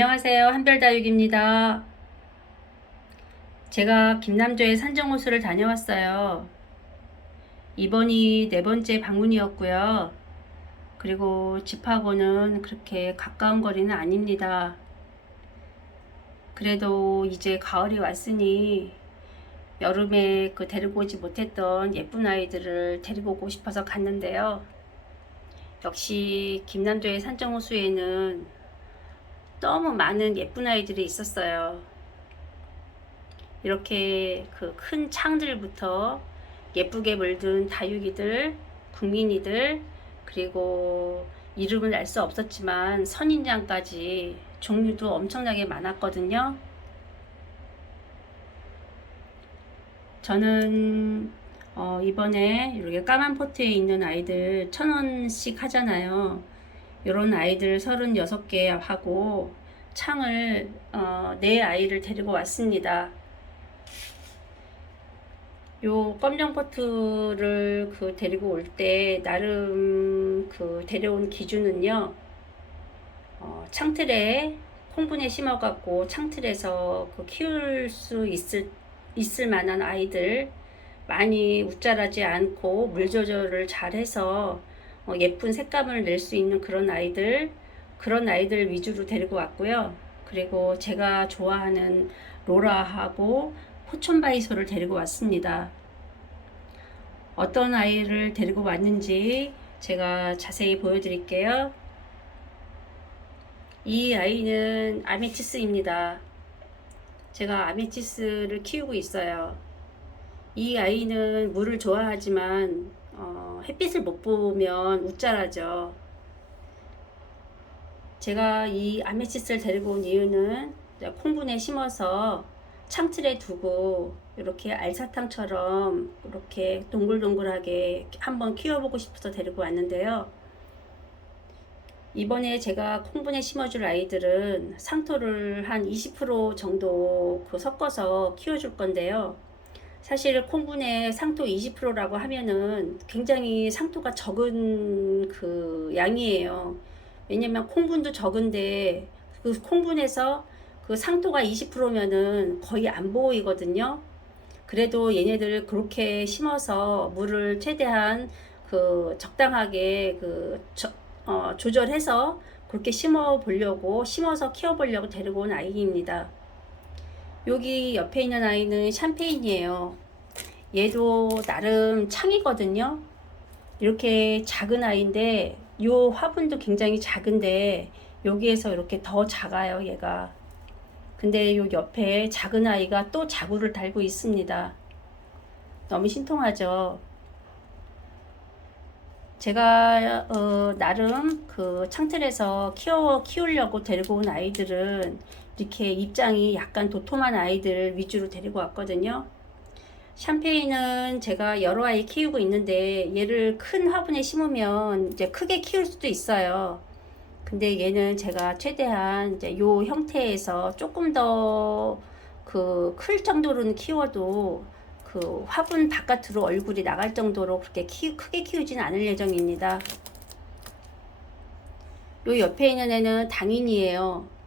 안녕하세요. 한별다육입니다. 제가 김남조의 산정호수를 다녀왔어요. 이번이 네 번째 방문이었고요. 그리고 집하고는 그렇게 가까운 거리는 아닙니다. 그래도 이제 가을이 왔으니 여름에 데리고 오지 못했던 예쁜 아이들을 데리고 오고 싶어서 갔는데요. 역시 김남조의 산정호수에는 너무 많은 예쁜 아이들이 있었어요. 이렇게 큰 창들부터 예쁘게 물든 다육이들, 국민이들, 그리고 이름은 알 수 없었지만 선인장까지 종류도 엄청나게 많았거든요. 저는 이번에 이렇게 까만 포트에 있는 아이들 1,000원씩 하잖아요. 이런 아이들 36개 하고 창을 4아이를 데리고 왔습니다. 요 검정 포트를 데리고 올 때 나름 데려온 기준은요, 창틀에 콩분에 심어갖고 창틀에서 키울 수 있을 만한 아이들, 많이 웃자라지 않고 물 조절을 잘 해서 예쁜 색감을 낼 수 있는 그런 아이들 위주로 데리고 왔고요. 그리고 제가 좋아하는 로라하고 포촌바이소를 데리고 왔습니다. 어떤 아이를 데리고 왔는지 제가 자세히 보여드릴게요. 이 아이는 아메치스입니다. 제가 아메치스를 키우고 있어요. 이 아이는 물을 좋아하지만 햇빛을 못 보면 웃자라죠. 제가 이 아메치스를 데리고 온 이유는 콩분에 심어서 창틀에 두고 이렇게 알사탕처럼 이렇게 동글동글하게 한번 키워보고 싶어서 데리고 왔는데요. 이번에 제가 콩분에 심어줄 아이들은 상토를 한 20% 정도 섞어서 키워줄 건데요. 사실 콩분에 상토 20%라고 하면은 굉장히 상토가 적은 양이에요. 왜냐면 콩분도 적은데 콩분에서 상토가 20%면은 거의 안 보이거든요. 그래도 얘네들 그렇게 심어서 물을 최대한 적당하게 조절해서 그렇게 심어서 키워보려고 데리고 온 아이입니다. 여기 옆에 있는 아이는 샴페인이에요. 얘도 나름 창이거든요. 이렇게 작은 아이인데 요 화분도 굉장히 작은데 여기에서 이렇게 더 작아요, 얘가. 근데 요 옆에 작은 아이가 또 자구를 달고 있습니다. 너무 신통하죠. 제가 나름 창틀에서 키우려고 데리고 온 아이들은 이렇게 입장이 약간 도톰한 아이들 위주로 데리고 왔거든요. 샴페인은 제가 여러 아이 키우고 있는데 얘를 큰 화분에 심으면 이제 크게 키울 수도 있어요. 근데 얘는 제가 최대한 이제 요 형태에서 조금 더 클 정도로는 키워도 화분 바깥으로 얼굴이 나갈 정도로 그렇게 크게 키우진 않을 예정입니다. 요 옆에 있는 애는 당인이에요.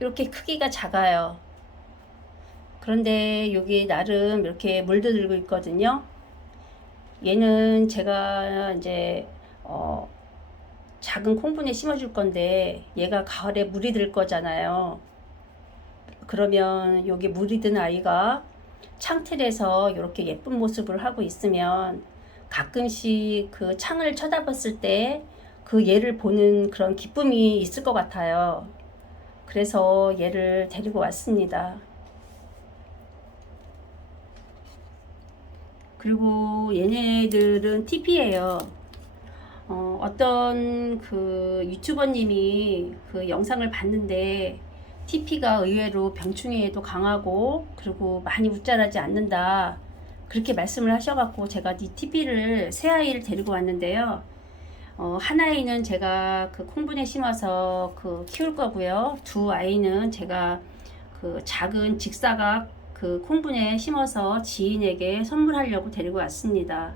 이렇게 크기가 작아요. 그런데 여기 나름 이렇게 물들고 있거든요. 얘는 제가 이제 작은 콩분에 심어줄 건데 얘가 가을에 물이 들 거잖아요. 그러면 여기 물이 든 아이가 창틀에서 이렇게 예쁜 모습을 하고 있으면 가끔씩 창을 쳐다봤을 때 얘를 보는 그런 기쁨이 있을 것 같아요. 그래서 얘를 데리고 왔습니다. 그리고 얘네들은 TP예요. 어떤 유튜버님이 영상을 봤는데 TP가 의외로 병충해에도 강하고 그리고 많이 웃자라지 않는다 그렇게 말씀을 하셔갖고 제가 이 TP를 새 아이를 데리고 왔는데요. 한 아이는 제가 콩분에 심어서 키울 거고요. 두 아이는 제가 작은 직사각 콩분에 심어서 지인에게 선물하려고 데리고 왔습니다.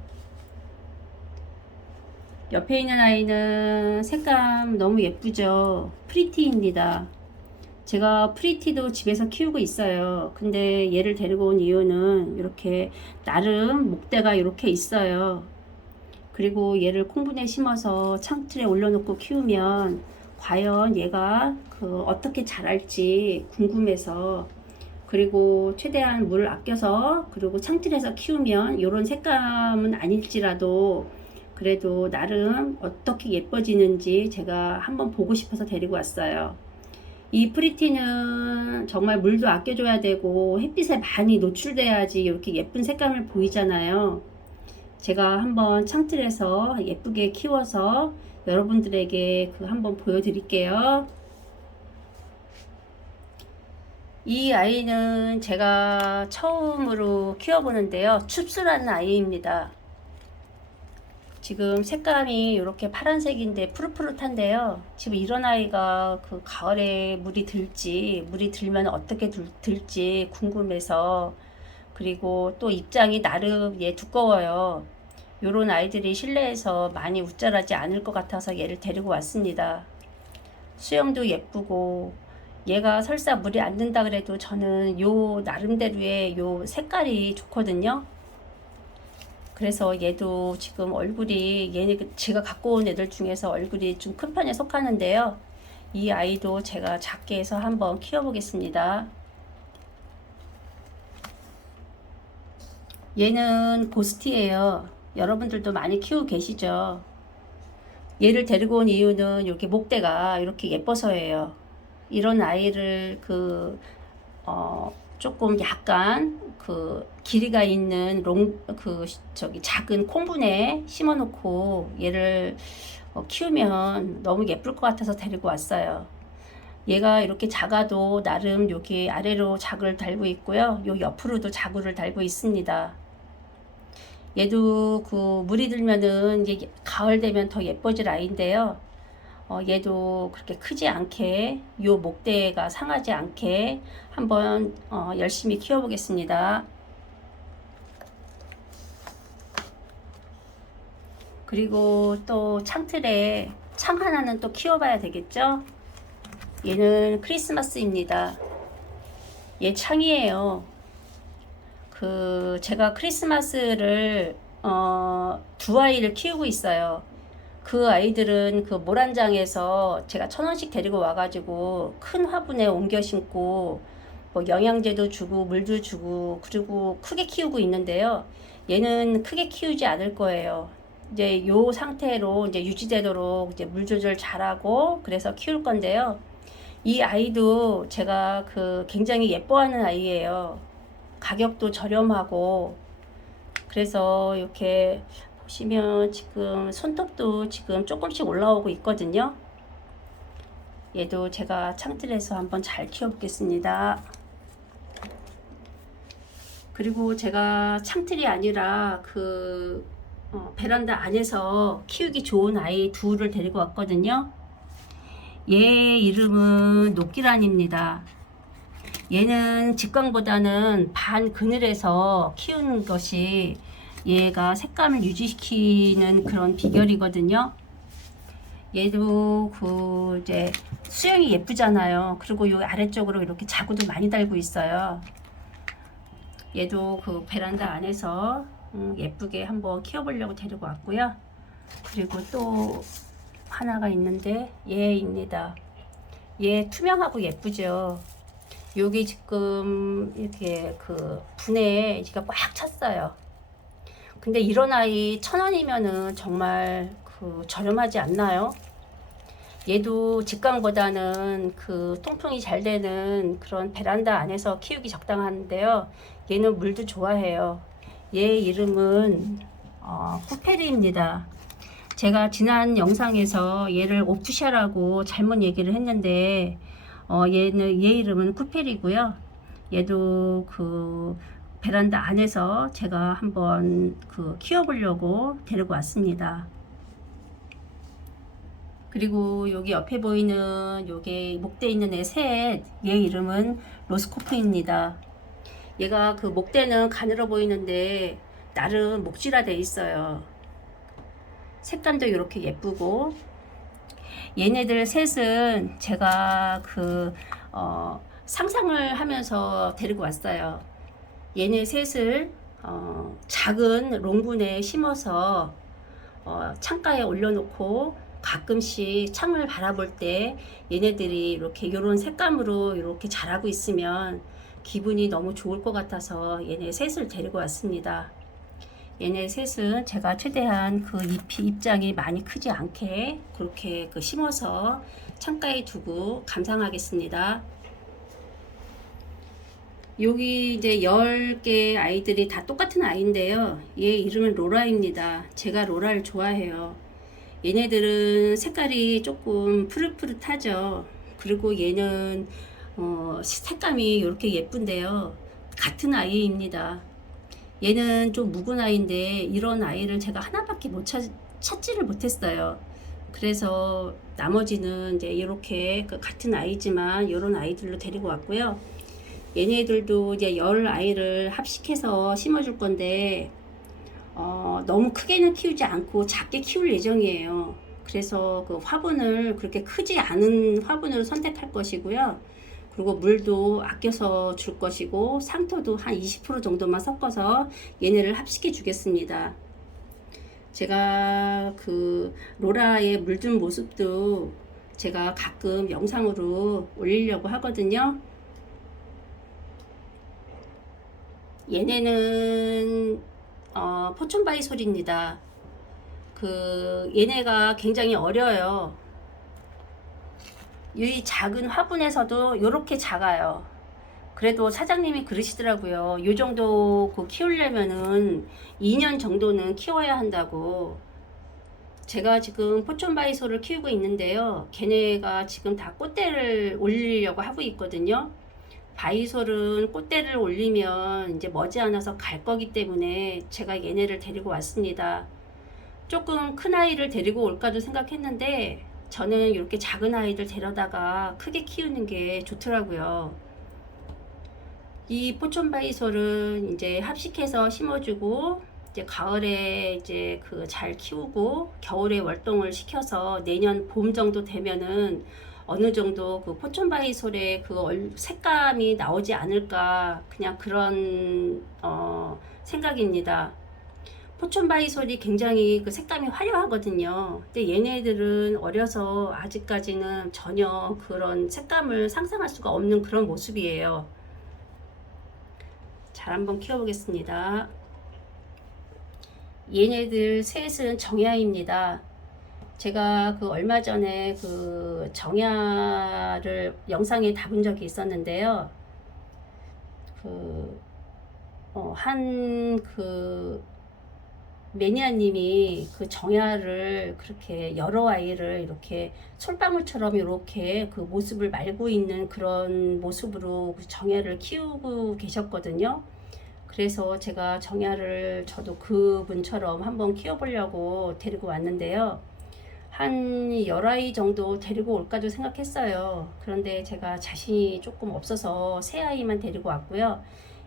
옆에 있는 아이는 색감 너무 예쁘죠. 프리티입니다. 제가 프리티도 집에서 키우고 있어요. 근데 얘를 데리고 온 이유는 이렇게 나름 목대가 이렇게 있어요. 그리고 얘를 콩분에 심어서 창틀에 올려놓고 키우면 과연 얘가 어떻게 자랄지 궁금해서, 그리고 최대한 물을 아껴서, 그리고 창틀에서 키우면 이런 색감은 아닐지라도 그래도 나름 어떻게 예뻐지는지 제가 한번 보고 싶어서 데리고 왔어요. 이 프리티는 정말 물도 아껴줘야 되고 햇빛에 많이 노출돼야지 이렇게 예쁜 색감을 보이잖아요. 제가 한번 창틀에서 예쁘게 키워서 여러분들에게 한번 보여드릴게요. 이 아이는 제가 처음으로 키워보는데요. 춥수라는 아이입니다. 지금 색감이 이렇게 파란색인데 푸릇푸릇한데요. 지금 이런 아이가 가을에 물이 들면 어떻게 들지 궁금해서, 그리고 또 입장이 나름 두꺼워요. 요런 아이들이 실내에서 많이 웃자라지 않을 것 같아서 얘를 데리고 왔습니다. 수영도 예쁘고, 얘가 설사 물이 안 든다 그래도 저는 요 나름대로의 요 색깔이 좋거든요. 그래서 얘도 지금 얼굴이, 얘는 제가 갖고 온 애들 중에서 얼굴이 좀 큰 편에 속하는데요. 이 아이도 제가 작게 해서 한번 키워보겠습니다. 얘는 고스트예요. 여러분들도 많이 키우고 계시죠. 얘를 데리고 온 이유는 이렇게 목대가 이렇게 예뻐서예요. 이런 아이를 조금 약간 길이가 있는 작은 콩분에 심어 놓고 얘를 키우면 너무 예쁠 것 같아서 데리고 왔어요. 얘가 이렇게 작아도 나름 여기 아래로 자구를 달고 있고요. 요 옆으로도 자구를 달고 있습니다. 얘도 물이 들면은 이게 가을 되면 더 예뻐질 아이인데요. 얘도 그렇게 크지 않게, 요 목대가 상하지 않게 한번 열심히 키워보겠습니다. 그리고 또 창틀에 창 하나는 또 키워봐야 되겠죠? 얘는 크리스마스입니다. 얘 창이에요. 제가 크리스마스를 두 아이를 키우고 있어요. 그 아이들은 모란장에서 제가 1,000원씩 데리고 와가지고 큰 화분에 옮겨 심고 뭐 영양제도 주고 물도 주고 그리고 크게 키우고 있는데요. 얘는 크게 키우지 않을 거예요. 이제 요 상태로 이제 유지되도록 이제 물 조절 잘하고 그래서 키울 건데요. 이 아이도 제가 굉장히 예뻐하는 아이예요. 가격도 저렴하고, 그래서 이렇게 보시면 지금 손톱도 지금 조금씩 올라오고 있거든요. 얘도 제가 창틀에서 한번 잘 키워보겠습니다. 그리고 제가 창틀이 아니라 베란다 안에서 키우기 좋은 아이 둘을 데리고 왔거든요. 얘 이름은 녹기란입니다. 얘는 직광보다는 반 그늘에서 키우는 것이 얘가 색감을 유지시키는 그런 비결이거든요. 얘도 이제 수영이 예쁘잖아요. 그리고 요 아래쪽으로 이렇게 자구도 많이 달고 있어요. 얘도 베란다 안에서 예쁘게 한번 키워보려고 데리고 왔고요. 그리고 또 하나가 있는데 얘입니다. 얘 투명하고 예쁘죠. 여기 지금 이렇게 분에 지가 꽉 찼어요. 근데 이런 아이 1,000원이면은 정말 저렴하지 않나요? 얘도 직광보다는 통풍이 잘 되는 그런 베란다 안에서 키우기 적당한데요. 얘는 물도 좋아해요. 얘 이름은 쿠페리입니다. 제가 지난 영상에서 얘를 오프샤라고 잘못 얘기를 했는데 얘 이름은 쿠페리고요. 얘도 베란다 안에서 제가 한번 키워보려고 데리고 왔습니다. 그리고 여기 옆에 보이는 요게 목대 있는 애 셋, 얘 이름은 로스코프입니다. 얘가 목대는 가늘어 보이는데 나름 목질화 돼 있어요. 색감도 이렇게 예쁘고, 얘네들 셋은 제가 상상을 하면서 데리고 왔어요. 얘네 셋을 작은 롱분에 심어서 창가에 올려놓고 가끔씩 창을 바라볼 때 얘네들이 이렇게 이런 색감으로 이렇게 자라고 있으면 기분이 너무 좋을 것 같아서 얘네 셋을 데리고 왔습니다. 얘네 셋은 제가 최대한 그 입장이 많이 크지 않게 그렇게 심어서 창가에 두고 감상하겠습니다. 여기 이제 10개 아이들이 다 똑같은 아이인데요. 얘 이름은 로라입니다. 제가 로라를 좋아해요. 얘네들은 색깔이 조금 푸릇푸릇하죠. 그리고 얘는 색감이 이렇게 예쁜데요. 같은 아이입니다. 얘는 좀 묵은 아이인데 이런 아이를 제가 하나밖에 찾지를 못했어요. 그래서 나머지는 이제 이렇게 같은 아이지만 이런 아이들로 데리고 왔고요. 얘네들도 이제 10아이를 합식해서 심어줄 건데 너무 크게는 키우지 않고 작게 키울 예정이에요. 그래서 그 화분을 그렇게 크지 않은 화분으로 선택할 것이고요. 그리고 물도 아껴서 줄 것이고 상토도 한 20% 정도만 섞어서 얘네를 합식해 주겠습니다. 제가 그 로라의 물든 모습도 제가 가끔 영상으로 올리려고 하거든요. 얘네는 포춘바이솔입니다. 얘네가 굉장히 어려요. 이 작은 화분에서도 이렇게 작아요. 그래도 사장님이 그러시더라고요. 이 정도 키우려면은 2년 정도는 키워야 한다고. 제가 지금 포춘바이솔을 키우고 있는데요. 걔네가 지금 다 꽃대를 올리려고 하고 있거든요. 바이솔은 꽃대를 올리면 이제 머지않아서 갈 거기 때문에 제가 얘네를 데리고 왔습니다. 조금 큰 아이를 데리고 올까도 생각했는데 저는 이렇게 작은 아이들 데려다가 크게 키우는 게 좋더라고요. 이 포춘바이솔은 이제 합식해서 심어주고 이제 가을에 이제 잘 키우고 겨울에 월동을 시켜서 내년 봄 정도 되면은 어느 정도 포춘바이솔의 색감이 나오지 않을까 그냥 그런 생각입니다. 포춘바이솔이 굉장히 색감이 화려하거든요. 근데 얘네들은 어려서 아직까지는 전혀 그런 색감을 상상할 수가 없는 그런 모습이에요. 잘 한번 키워보겠습니다. 얘네들 셋은 정야입니다. 제가 얼마 전에 정야를 영상에 담은 적이 있었는데요. 매니아님이 정야를 그렇게 여러 아이를 이렇게 솔방울처럼 이렇게 모습을 말고 있는 그런 모습으로 정야를 키우고 계셨거든요. 그래서 제가 정야를 저도 그분처럼 한번 키워보려고 데리고 왔는데요. 한 10아이 정도 데리고 올까도 생각했어요. 그런데 제가 자신이 조금 없어서 3아이만 데리고 왔고요.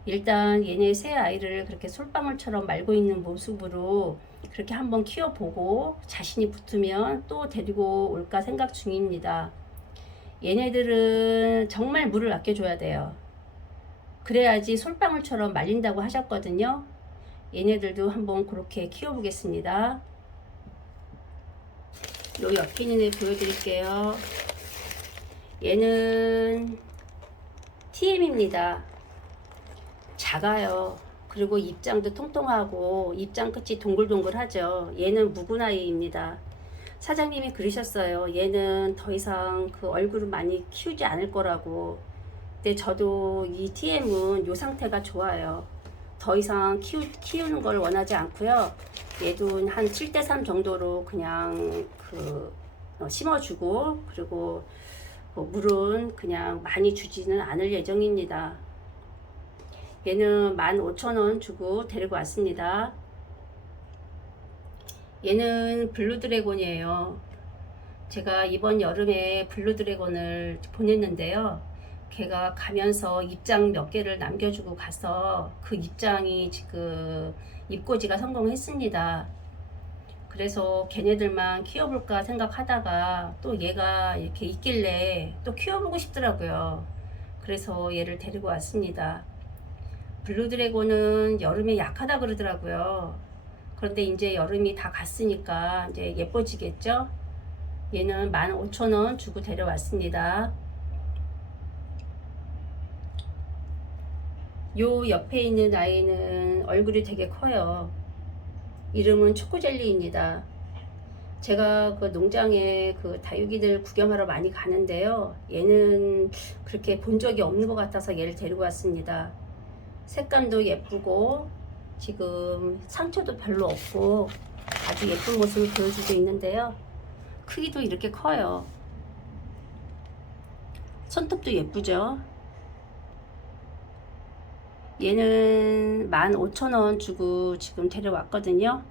일단 얘네 3아이를 그렇게 솔방울처럼 말고 있는 모습으로 그렇게 한번 키워보고 자신이 붙으면 또 데리고 올까 생각 중입니다. 얘네들은 정말 물을 아껴줘야 돼요. 그래야지 솔방울처럼 말린다고 하셨거든요. 얘네들도 한번 그렇게 키워보겠습니다. 요 옆에 있는 애 보여드릴게요. 얘는 TM입니다. 작아요. 그리고 입장도 통통하고 입장 끝이 동글동글하죠. 얘는 묵은 아이입니다. 사장님이 그러셨어요. 얘는 더 이상 얼굴을 많이 키우지 않을 거라고. 근데 저도 이 TM은 요 상태가 좋아요. 더 이상 키우는 걸 원하지 않고요. 얘도 한 7:3 정도로 그냥 심어주고 그리고 물은 그냥 많이 주지는 않을 예정입니다. 얘는 15,000원 주고 데리고 왔습니다. 얘는 블루드래곤이에요. 제가 이번 여름에 블루드래곤을 보냈는데요. 걔가 가면서 입장 몇 개를 남겨주고 가서 그 입장이 지금 입고지가 성공했습니다. 그래서 걔네들만 키워볼까 생각하다가 또 얘가 이렇게 있길래 또 키워보고 싶더라고요. 그래서 얘를 데리고 왔습니다. 블루드래곤은 여름에 약하다 그러더라고요. 그런데 이제 여름이 다 갔으니까 이제 예뻐지겠죠? 얘는 15,000원 주고 데려왔습니다. 요 옆에 있는 아이는 얼굴이 되게 커요. 이름은 초코젤리입니다. 제가 그 농장에 그 다육이들 구경하러 많이 가는데요. 얘는 그렇게 본 적이 없는 것 같아서 얘를 데리고 왔습니다. 색감도 예쁘고 지금 상처도 별로 없고 아주 예쁜 모습을 보여주고 있는데요. 크기도 이렇게 커요. 손톱도 예쁘죠. 얘는 15,000원 주고 지금 데려왔거든요.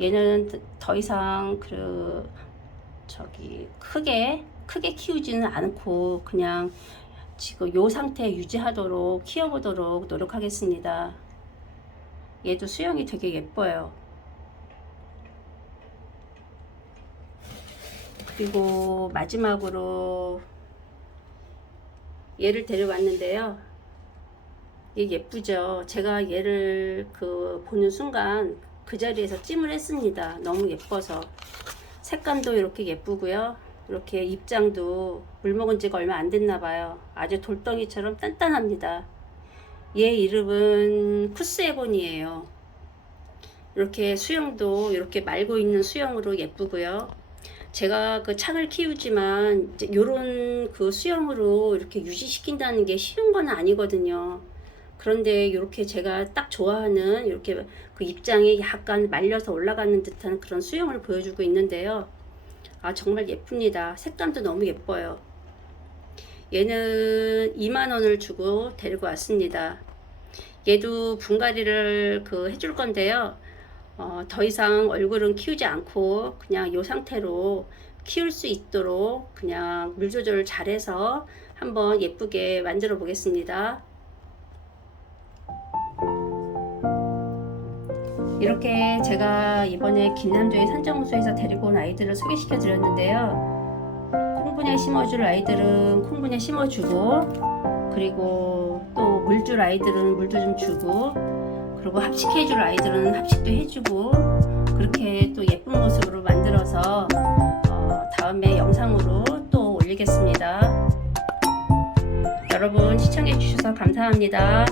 얘는 더 이상 크게 키우지는 않고 그냥 지금 요 상태 유지하도록 키워보도록 노력하겠습니다. 얘도 수영이 되게 예뻐요. 그리고 마지막으로 얘를 데려왔는데요. 얘 예쁘죠? 제가 얘를 보는 순간 그 자리에서 찜을 했습니다. 너무 예뻐서. 색감도 이렇게 예쁘고요. 이렇게 입장도 물 먹은 지가 얼마 안 됐나 봐요. 아주 돌덩이처럼 단단합니다. 얘 이름은 푸스에본이에요. 이렇게 수영도 이렇게 말고 있는 수영으로 예쁘고요. 제가 그 창을 키우지만 이제 요런 수영으로 이렇게 유지시킨다는 게 쉬운 건 아니거든요. 그런데 이렇게 제가 딱 좋아하는 이렇게 그 입장이 약간 말려서 올라가는 듯한 그런 수영을 보여주고 있는데요. 아, 정말 예쁩니다. 색감도 너무 예뻐요. 얘는 20,000원을 주고 데리고 왔습니다. 얘도 분갈이를 해줄 건데요. 더 이상 얼굴은 키우지 않고 그냥 이 상태로 키울 수 있도록 그냥 물 조절을 잘해서 한번 예쁘게 만들어 보겠습니다. 이렇게 제가 이번에 김남조의 산정호수에서 데리고 온 아이들을 소개시켜 드렸는데요. 콩분에 심어줄 아이들은 콩분에 심어주고, 그리고 또 물줄 아이들은 물도 좀 주고, 그리고 합식해줄 아이들은 합식도 해주고, 그렇게 또 예쁜 모습으로 만들어서 다음에 영상으로 또 올리겠습니다. 여러분 시청해 주셔서 감사합니다.